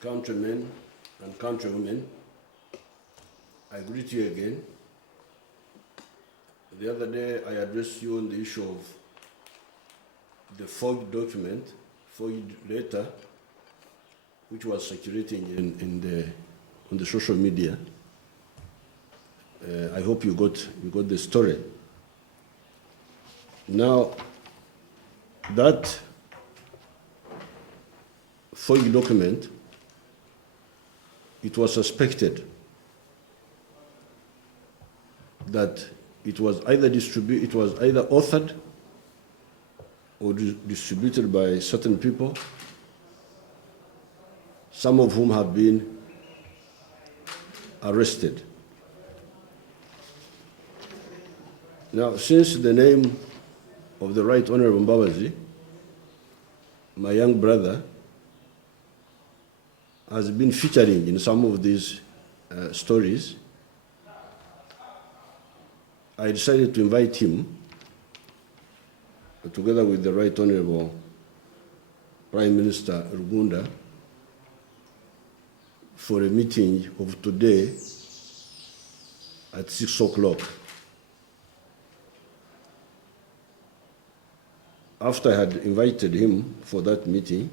countrymen and countrywomen, I greet you again. The other day I addressed you on the issue of the forged document, forged letter, which was circulating on the social media. I hope you got the story. Now, that forged document, it was suspected that it was either authored or distributed by certain people, some of whom have been arrested. Now, since the name of the Right Honorable Mbabazi, my young brother, has been featuring in some of these stories, I decided to invite him, together with the Right Honorable Prime Minister Uganda, for a meeting of today at 6 o'clock. After I had invited him for that meeting,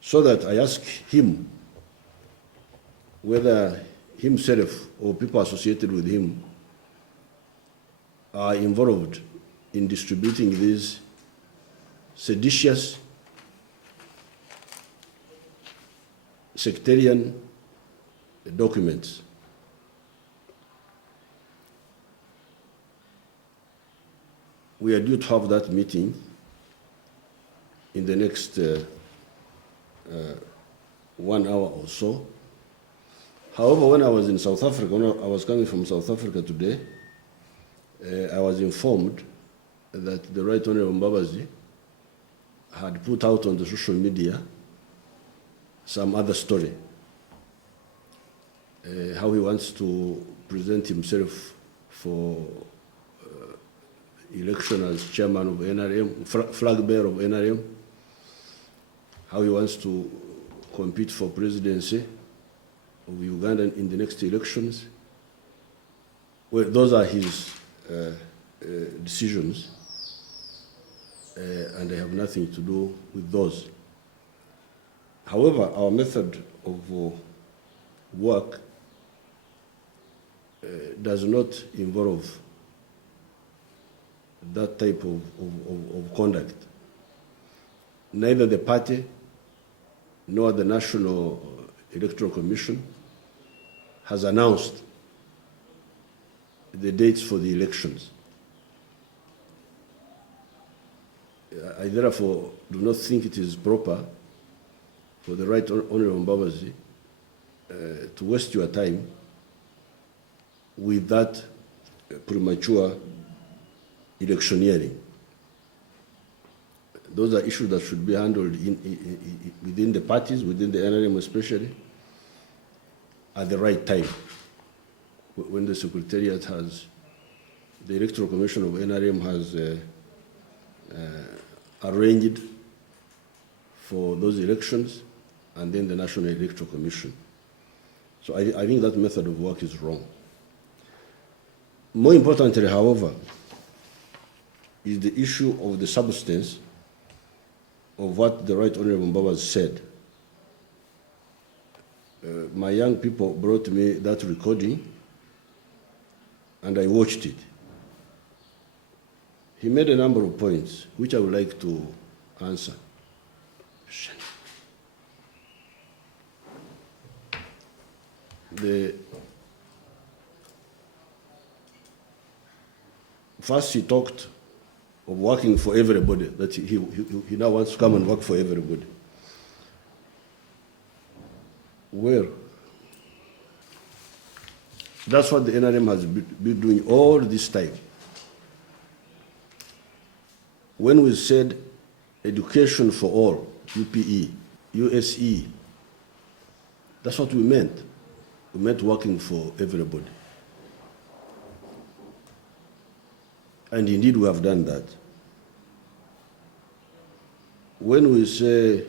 so that I asked him whether himself or people associated with him are involved in distributing these seditious, sectarian documents. We are due to have that meeting in the next 1 hour or so. However, when I was in South Africa, when I was coming from South Africa today, I was informed that the Right Honorable Mbabazi had put out on the social media some other story, how he wants to present himself for election as chairman of NRM, flag bearer of NRM, how he wants to compete for presidency of Uganda in the next elections. Well, those are his decisions, and I have nothing to do with those. However, our method of work does not involve that type of conduct. Neither the party nor the National Electoral Commission has announced the dates for the elections. I therefore do not think it is proper for the Right Honorable Mbabazi to waste your time with that premature electioneering. Those are issues that should be handled within the parties, within the NRM especially, at the right time. When the Secretariat has, the Electoral Commission of NRM has arranged for those elections, and then the National Electoral Commission. So I think that method of work is wrong. More importantly, however, is the issue of the substance of what the Right Honorable Mbabazi said. My young people brought me that recording, and I watched it. He made a number of points, which I would like to answer. First, he talked of working for everybody, that he now wants to come and work for everybody. Well, that's what the NRM has been doing all this time. When we said education for all, UPE, USE, that's what we meant. We meant working for everybody. And indeed, we have done that. When we say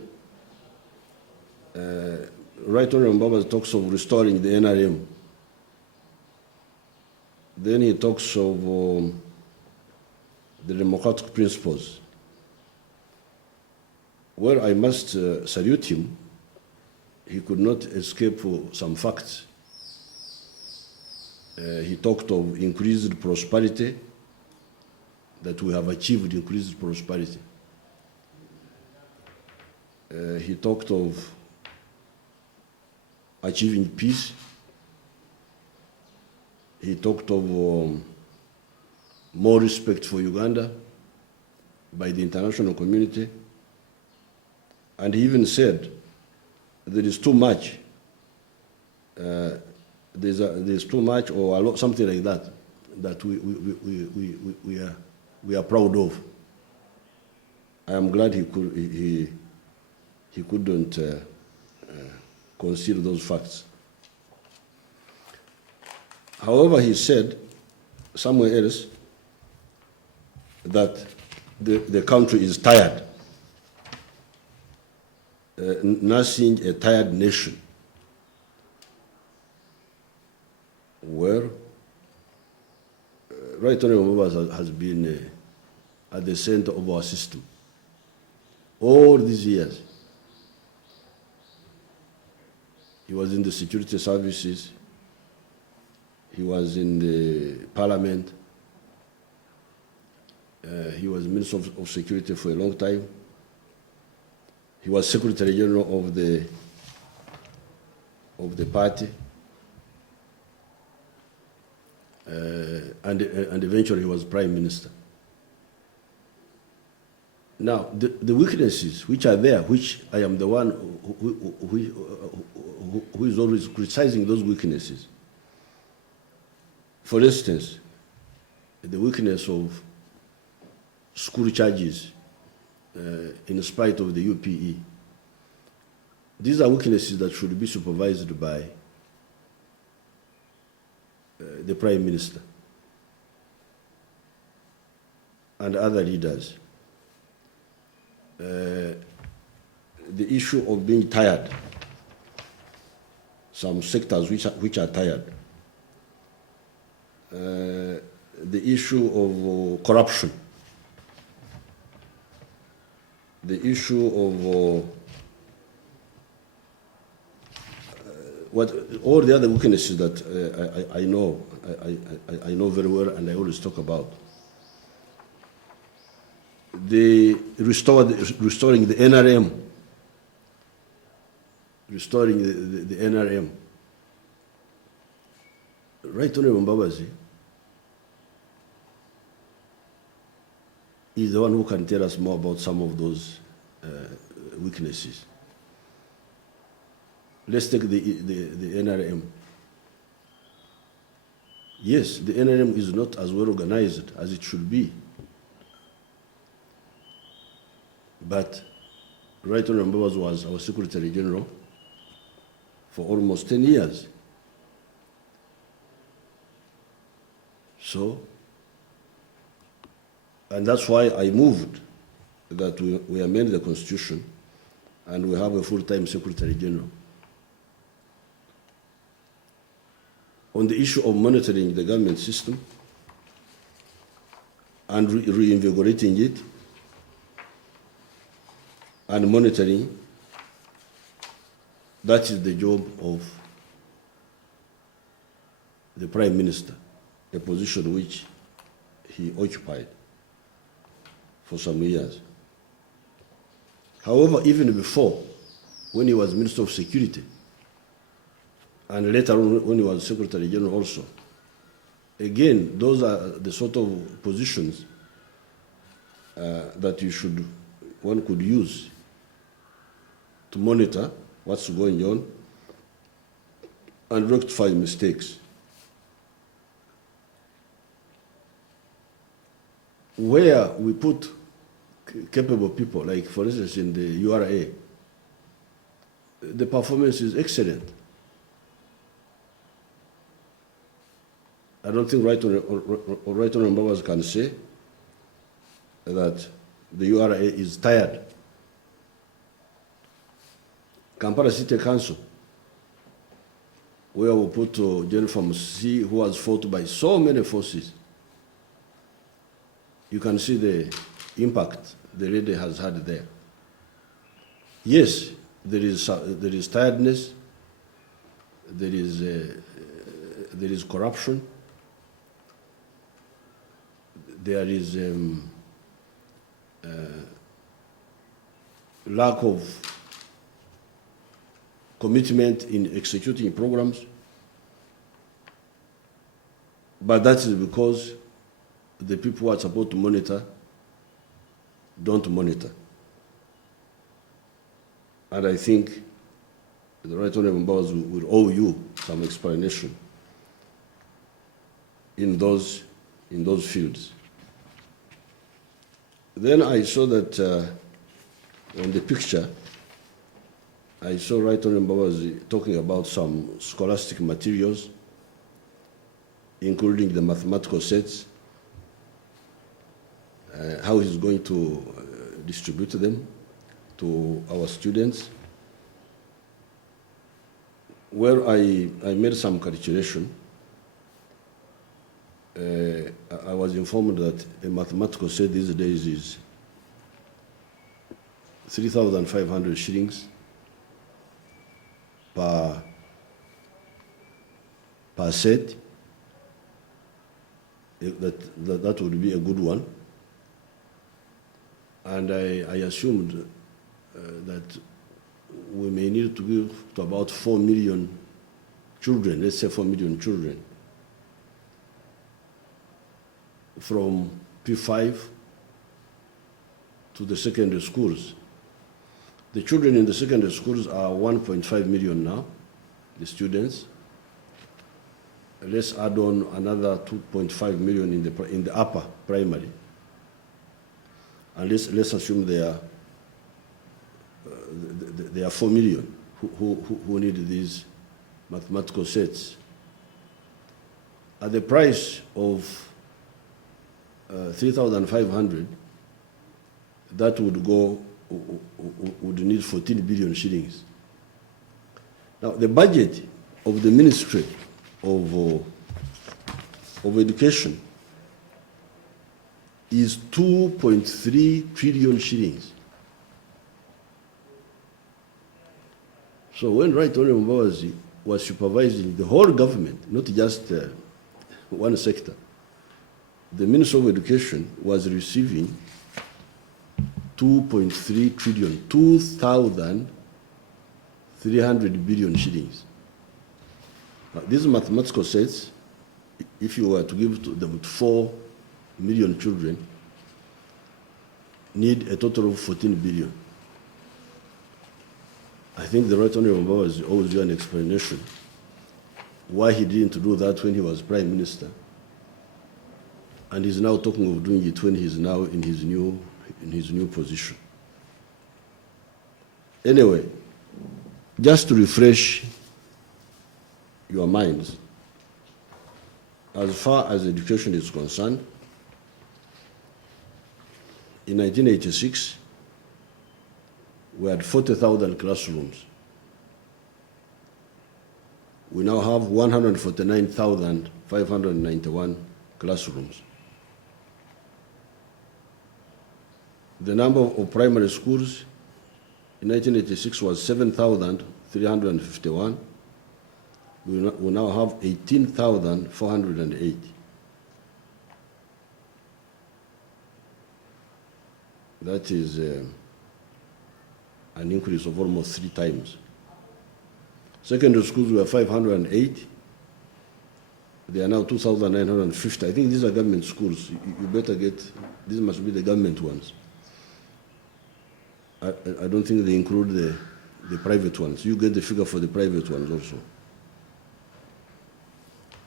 Right Honorable Mbabazi talks of restoring the NRM. Then he talks of the democratic principles. Well, I must salute him. He could not escape some facts. He talked of increased prosperity, that we have achieved increased prosperity. He talked of achieving peace. He talked of more respect for Uganda by the international community. And he even said there is too much, there's too much or a lot, something like that, that we are proud of. I am glad he couldn't conceal those facts. However, he said somewhere else that the country is tired, nursing a tired nation. Well, Right Honorable Mbabazi has been at the center of our system all these years. He was in the security services. He was in the parliament. He was Minister of Security for a long time. He was Secretary General of the party. And eventually he was Prime Minister. Now, the weaknesses which are there, which I am the one who is always criticizing those weaknesses. For instance, the weakness of school charges in spite of the UPE. These are weaknesses that should be supervised by the Prime Minister and other leaders. The issue of being tired, some sectors which are tired. The issue of corruption, the issue of all the other weaknesses that I know very well and I always talk about. Restoring the NRM, restoring the NRM. Right Honorable Mbabazi is the one who can tell us more about some of those weaknesses. Let's take the NRM. Yes, the NRM is not as well organized as it should be. But Right Honorable Mbabazi was our Secretary General for almost 10 years. So, and that's why I moved that we amend the Constitution and we have a full-time Secretary General. On the issue of monitoring the government system and reinvigorating it and monitoring, that is the job of the Prime Minister, a position which he occupied for some years. However, even before, when he was Minister of Security, and later on when he was Secretary General also, again, those are the sort of positions that one could use to monitor what's going on and rectify mistakes. Where we put capable people, like for instance in the URA, the performance is excellent. I don't think Right Honorable Mbabazi can say that the URA is tired. Kampala City Council, where we put Jennifer Musi, who was fought by so many forces. You can see the impact the lady has had there. Yes, there is tiredness, there is corruption, there is lack of commitment in executing programs, but that is because the people who are supposed to monitor don't monitor. And I think the Right Honorable Mbabazi will owe you some explanation in those fields. Then I saw that on the picture, I saw Right Honorable Mbabazi talking about some scholastic materials, including the mathematical sets, how he's going to distribute them to our students. Where I made some calculation, I was informed that a mathematical set these days is 3,500 shillings per set. That would be a good one. And I assumed that we may need to give to about 4 million children, let's say 4 million children, from P5 to the secondary schools. The children in the secondary schools are 1.5 million now, the students. Let's add on another 2.5 million in the upper primary. And let's assume there are 4 million who need these mathematical sets. At the price of 3,500, that would need 14 billion shillings. Now, the budget of the Ministry of Education is 2.3 trillion shillings. So when Right Honorable Mbabazi was supervising the whole government, not just one sector, the Minister of Education was receiving 2.3 trillion, 2,300 billion shillings. These mathematical sets, if you were to give to them 4 million children, need a total of 14 billion. I think the Right Honorable Mbabazi owes you an explanation why he didn't do that when he was Prime Minister, and he's now talking of doing it when he's now in his new position. Anyway, just to refresh your minds, as far as education is concerned, in 1986, we had 40,000 classrooms. We now have 149,591 classrooms. The number of primary schools in 1986 was 7,351. We now have 18,408. That is an increase of almost 3 times. Secondary schools were 508. They are now 2,950. I think these are government schools. You better get, these must be the government ones. I don't think they include the private ones. You get the figure for the private ones also.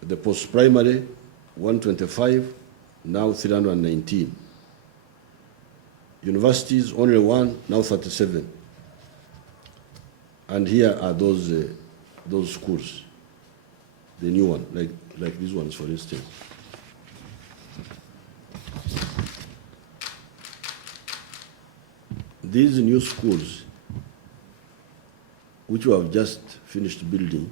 The post-primary, 125, now 319. Universities, only 1, now 37. And here are those schools, the new one, like these ones, for instance. These new schools which we have just finished building,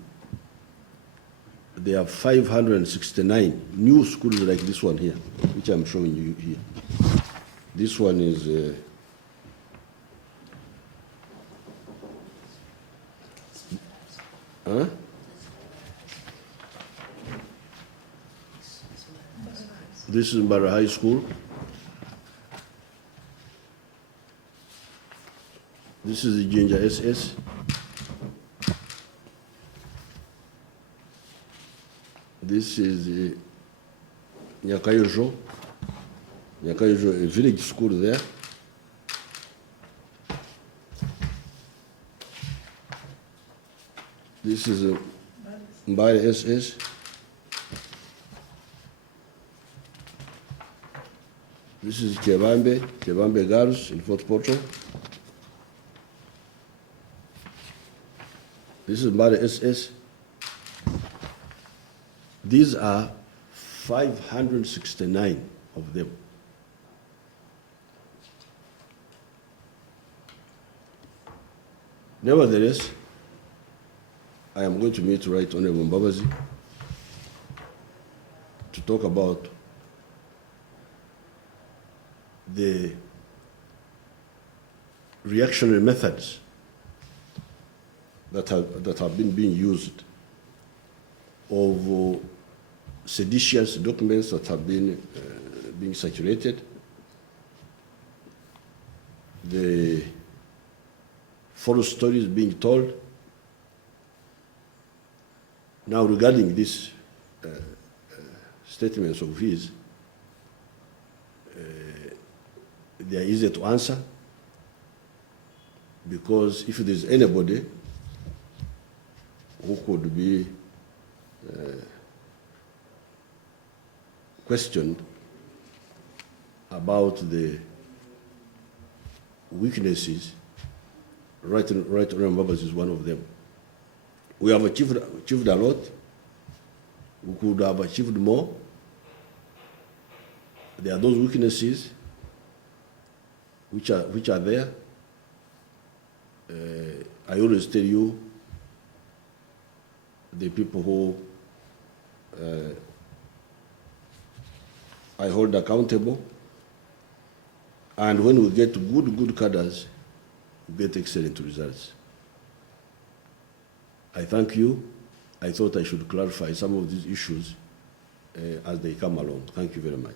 there are 569 new schools like this one here, which I'm showing you here. This one is this is Mbara High School. This is the Ginger SS. This is Nyakayojo, a village school there. This is Mbara SS. This is Chebambe Girls in Fort Portal. This is Mbara SS. These are 569 of them. Nevertheless, I am going to meet Right Honorable Mbabazi to talk about the reactionary methods that have been being used, of seditious documents that have been being circulated, the false stories being told. Now, regarding these statements of his, they are easy to answer, because if there's anybody who could be questioned about the weaknesses, Right Honorable Mbabazi is one of them. We have achieved a lot. We could have achieved more. There are those weaknesses which are there. I always tell you, the people who I hold accountable, and when we get good cadres, we get excellent results. I thank you. I thought I should clarify some of these issues as they come along. Thank you very much.